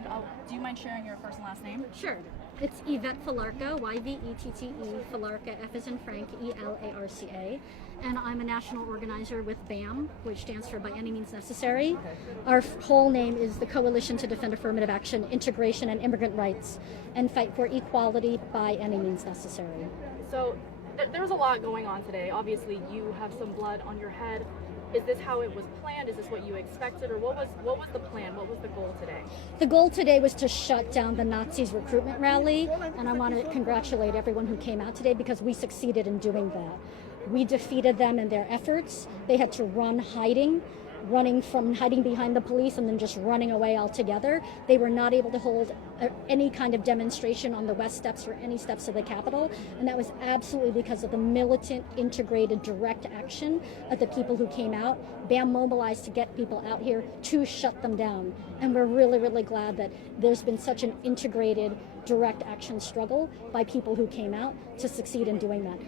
Do you mind sharing your first and last name? Sure. It's Yvette Felarca, Y-V-E-T-T-E, Felarca, F as in Frank, E-L-A-R-C-A. And I'm a national organizer with BAMN, which stands for By Any Means Necessary. Our whole name is the Coalition to Defend Affirmative Action, Integration, and Immigrant Rights, and fight for equality by any means necessary. So there's a lot going on today. Obviously, you have some blood on your head. Is this how it was planned? Is this what you expected? Or what was the plan? What was the goal today? The goal today was to shut down the Nazis' recruitment rally, and I want to congratulate everyone who came out today because we succeeded in doing that. We defeated them in their efforts. They had to run running from hiding behind the police and then just running away altogether. They were not able to hold any kind of demonstration on the west steps or any steps of the Capitol, and that was absolutely because of the militant, integrated, direct action of the people who came out. BAM mobilized to get people out here to shut them down, and we're really, really glad that there's been such an integrated, direct action struggle by people who came out to succeed in doing that.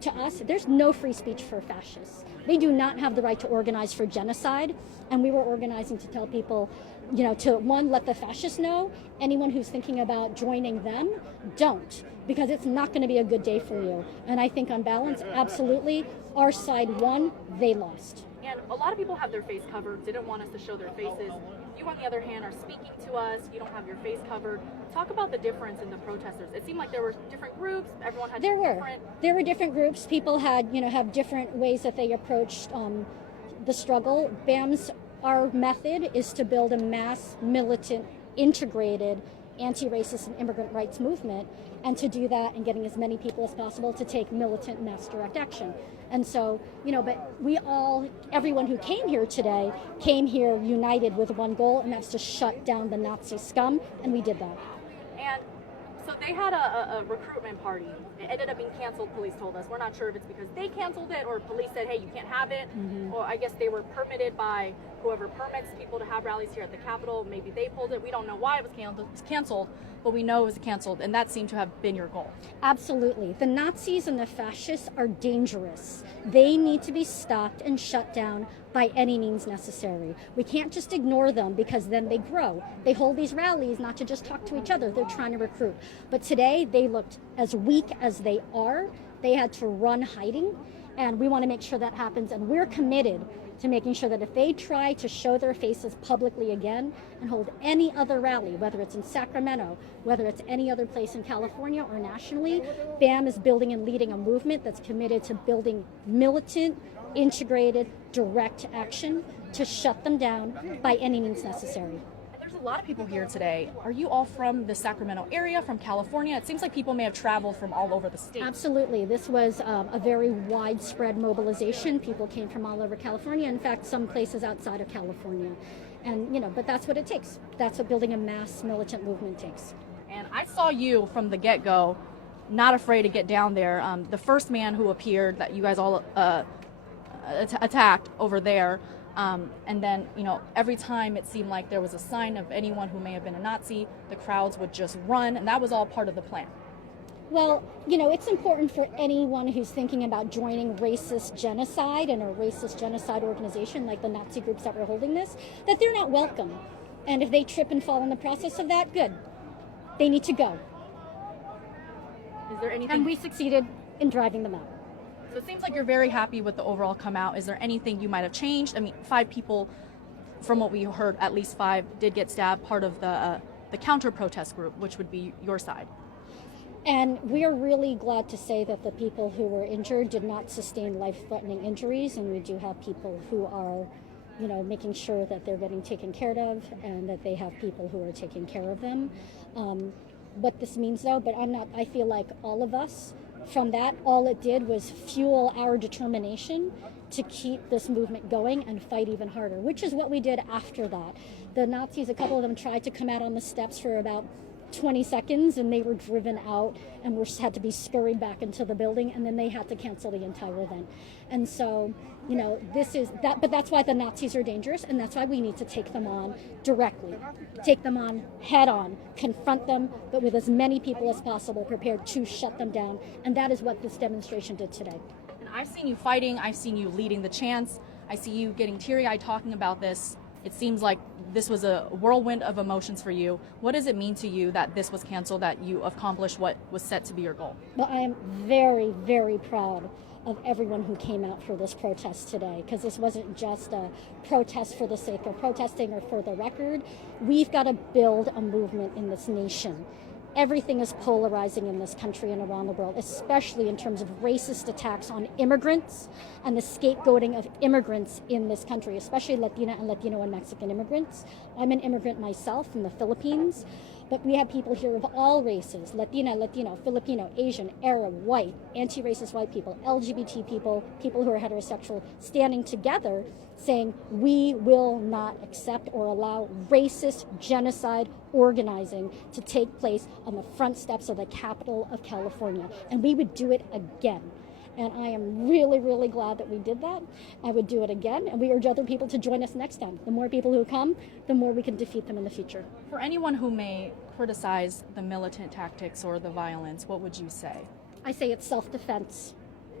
To us, there's no free speech for fascists. They do not have the right to organize for genocide, and we were organizing to tell people, to one, let the fascists know, anyone who's thinking about joining them, don't, because it's not going to be a good day for you. And I think on balance, absolutely, our side won, they lost. And a lot of people have their face covered, didn't want us to show their faces. You, on the other hand, are speaking to us. You don't have your face covered. Talk about the difference in the protesters. It seemed like there were different groups. Everyone had different. There were different groups. People had, have different ways that they approached the struggle. Our method is to build a mass, militant, integrated anti-racist and immigrant rights movement, and to do that and getting as many people as possible to take militant mass direct action. And so, but everyone who came here today came here united with one goal, and that's to shut down the Nazi scum, and we did that. And so they had a recruitment party. It ended up being canceled, police told us. We're not sure if it's because they canceled it or police said, hey, you can't have it. Mm-hmm. Or I guess they were permitted by whoever permits people to have rallies here at the Capitol. Maybe they pulled it. We don't know why it was canceled, but we know it was canceled, and that seemed to have been your goal. Absolutely. The Nazis and the fascists are dangerous. They need to be stopped and shut down by any means necessary. We can't just ignore them because then they grow. They hold these rallies not to just talk to each other. They're trying to recruit. But today they looked as weak as they are. They had to run hiding, and we want to make sure that happens. And we're committed to making sure that if they try to show their faces publicly again and hold any other rally, whether it's in Sacramento, whether it's any other place in California or nationally, BAM is building and leading a movement that's committed to building militant, integrated, direct action to shut them down by any means necessary. There's a lot of people here today. Are you all from the Sacramento area, from California? It seems like people may have traveled from all over the state. Absolutely. This was a very widespread mobilization. People came from all over California. In fact, some places outside of California. And, but that's what it takes. That's what building a mass militant movement takes. And I saw you from the get-go, not afraid to get down there. The first man who appeared that you guys all attacked over there. And then, every time it seemed like there was a sign of anyone who may have been a Nazi, the crowds would just run, and that was all part of the plan. Well, it's important for anyone who's thinking about joining racist genocide and a racist genocide organization like the Nazi groups that were holding this, that they're not welcome. And if they trip and fall in the process of that, good. They need to go. Is there anything? And we succeeded in driving them out. So it seems like you're very happy with the overall come out. Is there anything you might have changed? I mean, 5 people, from what we heard, at least 5 did get stabbed, part of the counter-protest group, which would be your side. And we are really glad to say that the people who were injured did not sustain life-threatening injuries, and we do have people who are, making sure that they're getting taken care of and that they have people who are taking care of them. What this means, though, but I feel like all of us, from that, all it did was fuel our determination to keep this movement going and fight even harder, which is what we did after that. The Nazis, a couple of them tried to come out on the steps for about 20 seconds, and they were driven out and had to be scurried back into the building, and then they had to cancel the entire event. And so, this is that, but that's why the Nazis are dangerous, and that's why we need to take them on directly, take them on head on, confront them, but with as many people as possible prepared to shut them down. And that is what this demonstration did today. And I've seen you fighting, I've seen you leading the chants, I see you getting teary-eyed talking about this. It seems like this was a whirlwind of emotions for you. What does it mean to you that this was canceled, that you accomplished what was set to be your goal? Well, I am very, very proud of everyone who came out for this protest today, because this wasn't just a protest for the sake of protesting or for the record. We've got to build a movement in this nation. Everything is polarizing in this country and around the world, especially in terms of racist attacks on immigrants and the scapegoating of immigrants in this country, especially Latina and Latino and Mexican immigrants. I'm an immigrant myself from the Philippines, but we have people here of all races, Latina, Latino, Filipino, Asian, Arab, white, anti-racist white people, LGBT people, people who are heterosexual, standing together saying we will not accept or allow racist genocide organizing to take place on the front steps of the capital of California. And we would do it again. And I am really, really glad that we did that. I would do it again, and we urge other people to join us next time. The more people who come, the more we can defeat them in the future. For anyone who may criticize the militant tactics or the violence, what would you say? I say it's self-defense,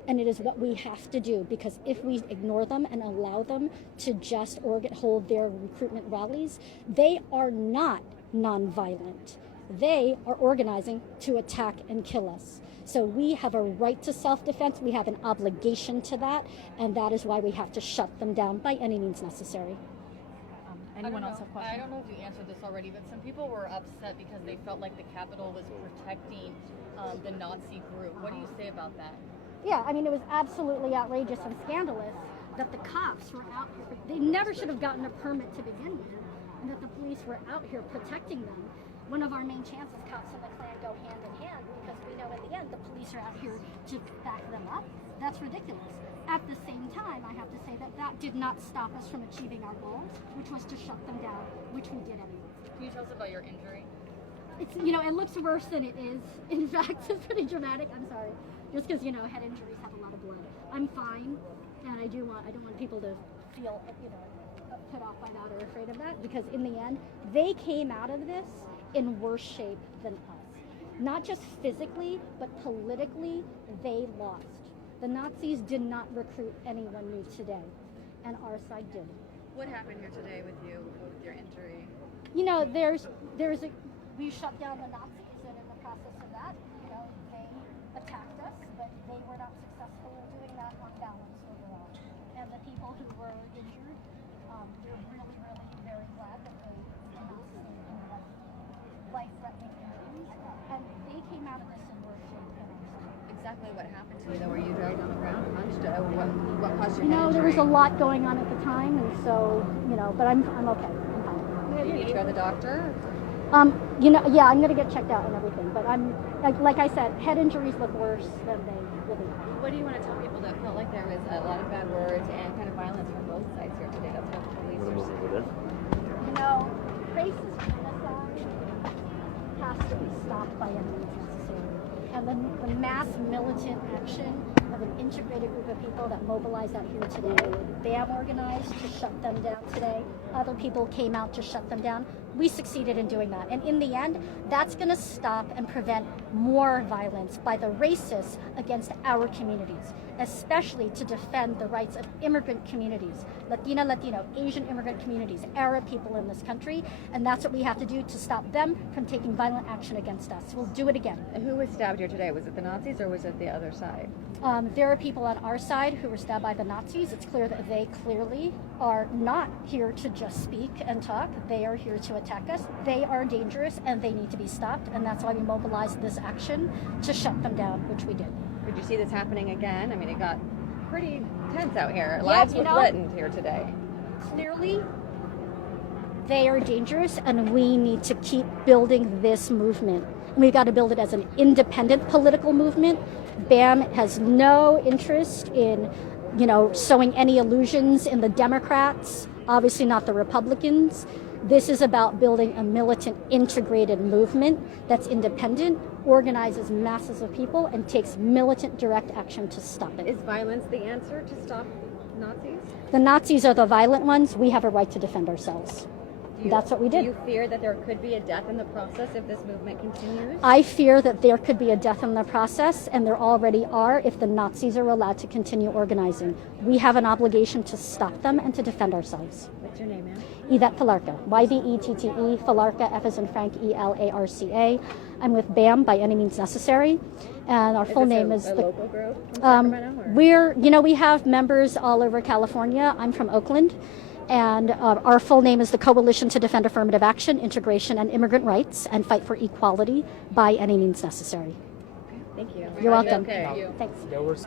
and it is what we have to do, because if we ignore them and allow them to just hold their recruitment rallies, they are not nonviolent. They are organizing to attack and kill us. So we have a right to self-defense. We have an obligation to that, and that is why we have to shut them down by any means necessary. Anyone else have questions? I don't know if you answered this already, but some people were upset because they felt like the Capitol was protecting the Nazi group. What do you say about that? Yeah, I mean, it was absolutely outrageous and scandalous that the cops were out here. They never should have gotten a permit to begin with, and that the police were out here protecting them. One of our main chances, cops and the Klan go hand in hand, because we know in the end the police are out here to back them up. That's ridiculous. At the same time, I have to say that that did not stop us from achieving our goals, which was to shut them down, which we did anyway. Can you tell us about your injury? It's, it looks worse than it is. In fact, it's pretty dramatic. I'm sorry. Just because, head injuries have a lot of blood. I'm fine, and I don't want people to feel, put off by that or afraid of that, because in the end, they came out of this in worse shape than us. Not just physically, but politically, they lost. The Nazis did not recruit anyone new today, and our side did. What happened here today with you, with your injury? We shut down the Nazis, and in the process of that, they attacked us, but they were not successful in doing that on balance overall. And the people who were injured, we're really, really very glad that they did not sustain any life-threatening injuries, and they came out of this in worse shape than us. Exactly what happened to you, though? Were you dragged on the ground, punched? What caused your There was a lot going on at the time, and so, but I'm okay. I'm fine. Did you go to the doctor? Yeah, I'm going to get checked out and everything, but I'm, like I said, head injuries look worse than they really are. What do you want to tell people that felt like there was a lot of bad words and kind of violence from both sides here today? That's what the police are saying. Racist genocide has to be stopped by any means necessary. And the mass militant action of an integrated group of people that mobilized out here today, BAMN organized to shut them down today. Other people came out to shut them down. We succeeded in doing that. And in the end, that's going to stop and prevent more violence by the racists against our communities, especially to defend the rights of immigrant communities, Latino, Asian immigrant communities, Arab people in this country. And that's what we have to do to stop them from taking violent action against us. We'll do it again. And who was stabbed here today? Was it the Nazis or was it the other side? There are people on our side who were stabbed by the Nazis. It's clear that they clearly are not here to just speak and talk. They are here to attack us. They are dangerous and they need to be stopped. And that's why we mobilized this action to shut them down, which we did. Could you see this happening again? I mean, it got pretty tense out here. Lives were threatened here today. Clearly, they are dangerous, and we need to keep building this movement. We've got to build it as an independent political movement. BAMN has no interest in, sowing any illusions in the Democrats, obviously not the Republicans. This is about building a militant, integrated movement that's independent, organizes masses of people, and takes militant direct action to stop it. Is violence the answer to stop Nazis? The Nazis are the violent ones. We have a right to defend ourselves. That's what we did. Do you fear that there could be a death in the process if this movement continues? I fear that there could be a death in the process, and there already are if the Nazis are allowed to continue organizing. We have an obligation to stop them and to defend ourselves. What's What's your name, ma'am? Yvette Felarca, Y-V-E-T-T-E, Felarca, F as in Frank, E-L-A-R-C-A. I'm with BAMN, By Any Means Necessary, and our full name is a local group from Sacramento? Or? We have members all over California. I'm from Oakland, and our full name is the Coalition to Defend Affirmative Action, Integration, and Immigrant Rights, and Fight for Equality by Any Means Necessary. Thank you. You're welcome. Thank you. Thanks.